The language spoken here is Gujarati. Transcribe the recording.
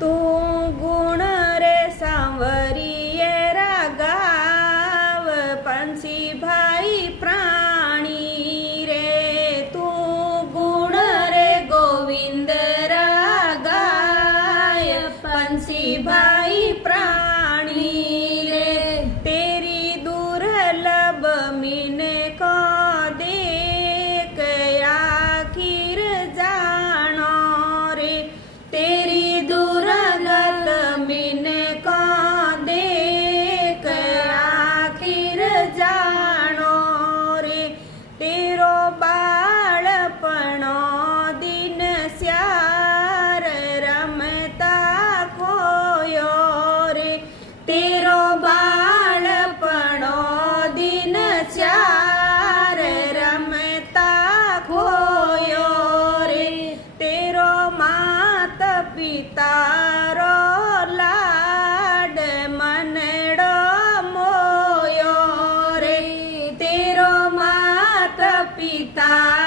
તું ગુણ રે સાંવરીએ રાગાવ પંછી ભાઈ પ્રાણી રે તું ગુણ રે ગોવિંદ રાગાય પંછી ભાઈ પ્રાણી રે તેરી દુર્લભ મીને કો દેખ આખીર જાણો રે તેરી દુર્લભ મીને કો દેખ આખીર જાણો રે તેરો બાળપણો દિન સ્યાર રમતા ખોયો રે તેરો બાળપણો દિન સ્યાર રમતા ખોયો રે તેરો માત પિતારો લાડ મનડો મોયો રે તેરો માત પિતા